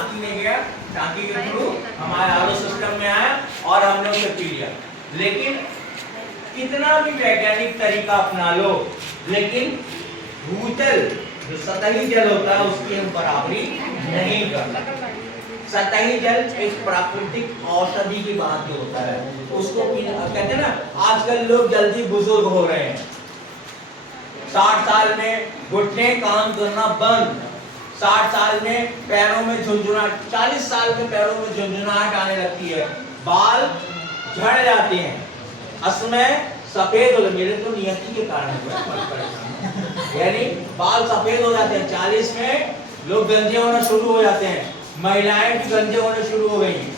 टांकी में गया, टांकी के थ्रू हमारे आरओ सिस्टम में आया और हमने उसे पी लिया। लेकिन कितना भी वैज्ञानिक तरीका अपना लो, लेकिन भूतल जो सतही जल होता है उसकी हम बराबरी नहीं कर सकते। सतही जल एक प्राकृतिक औषधि की बात जो होता है उसको पीना, कहते हैं ना आजकल लोग जल्दी बुजुर्ग हो रहे हैं, 60 साल में घुटने काम करना बंद, 60 साल में पैरों में झुंझुनाहट, 40 साल में पैरों में झुंझुनाहट आने लगती है, बाल झड़ जाते हैं, असमय सफेद हो, मेरे तो नियति के कारण यानी बाल सफेद हो जाते हैं, 40 में लोग गंजे होना शुरू हो जाते हैं, महिलाएं भी गंजे होने शुरू हो गई हैं।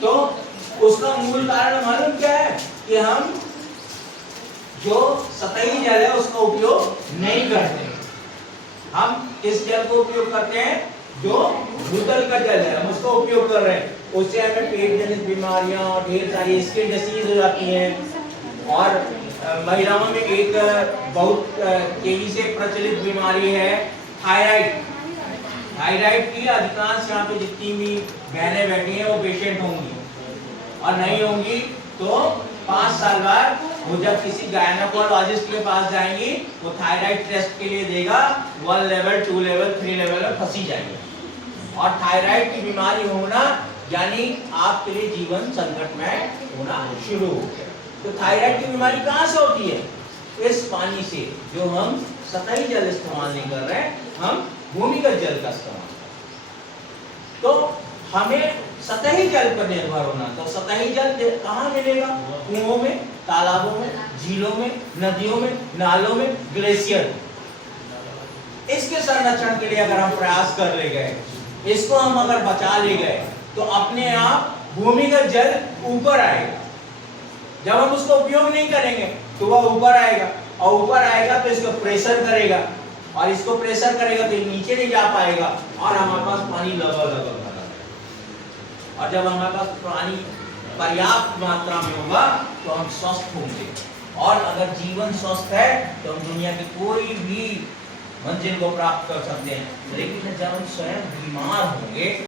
तो उसका मूल कारण मालूम क्या है कि हम जो सतही जल है उसका उपयोग नहीं करते, हम इस जल को उपयोग करते हैं जो भूतल का जल है हम उसका उपयोग कर रहे हैं, उससे हमें पेट जनित बीमारियां और ढेर सारी स्किन डिसीज हो जाती हैं। और महिलाओं में एक बहुत तेजी से प्रचलित बीमारी है थायराइड। थायराइड की अधिकांश यहाँ पे जितनी भी बहनें बैठी हैं वो पेशेंट होंगी, और नहीं होंगी तो 5 साल बाद वो जब किसी गायनेकोलॉजिस्ट के पास जाएंगी वो थायराइड टेस्ट के लिए देगा, 1 लेवल 2 लेवल 3 लेवल में फंसी जाएंगे। और थायराइड की बीमारी होना यानी आपके लिए जीवन संकट में होना शुरू हो गया। तो थायराइड की बीमारी कहाँ से होती है? इस पानी से, जो हम सतही जल इस्तेमाल नहीं कर रहे हैं, हम भूमिगत जल का इस्तेमाल कर रहे हैं। तो हमें सतही जल पर निर्भर होना, तो सतही जल कहाँ मिलेगा? कुओं में, तालाबों में, झीलों में, नदियों में, नालों में, ग्लेशियर। इसके संरक्षण के लिए अगर हम प्रयास कर ले गए, इसको हम अगर बचा ले गए, तो अपने आप भूमिगत जल ऊपर आएगा। जब हम उसको उपयोग नहीं करेंगे तो वह ऊपर आएगा, और ऊपर आएगा तो इसको प्रेशर करेगा, और इसको प्रेशर करेगा तो ये नीचे नहीं जा पाएगा, और हमारे पास पानी लबालब भरा रहेगा। और जब हमारे पास पानी पर्याप्त मात्रा में होगा तो हम स्वस्थ होंगे, और अगर जीवन स्वस्थ है तो हम दुनिया की कोई भी मंजिल को प्राप्त कर सकते हैं। लेकिन जब हम स्वयं बीमार होंगे